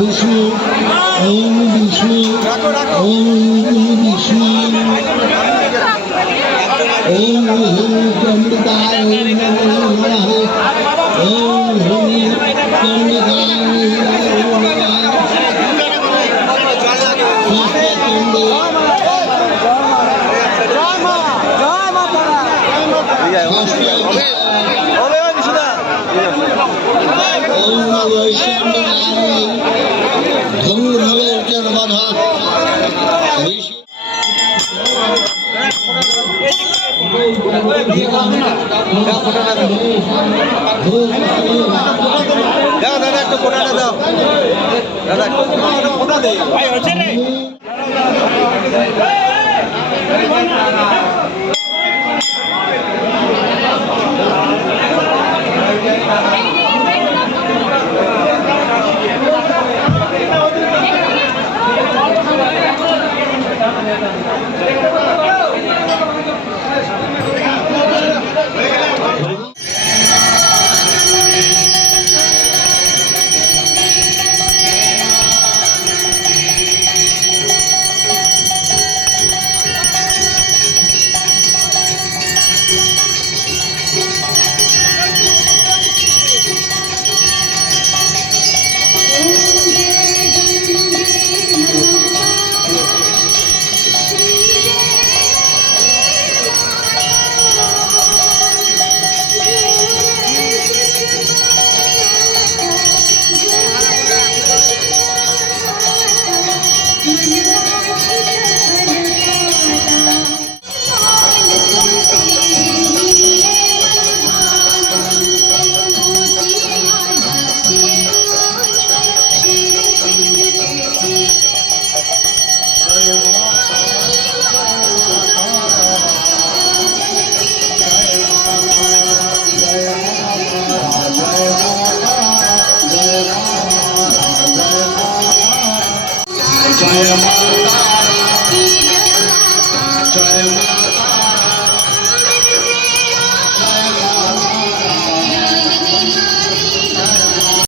বিষ্ণু ওম বিষ্ণু ওম বিষ্ণু ওম হিম কমৃতা ওম নমঃ ওম হিম কমৃতা দাদা একটু ফোটাটা দাও দাদা একটু ফোটা দে ভাই হচ্ছে রে जय माता जय माता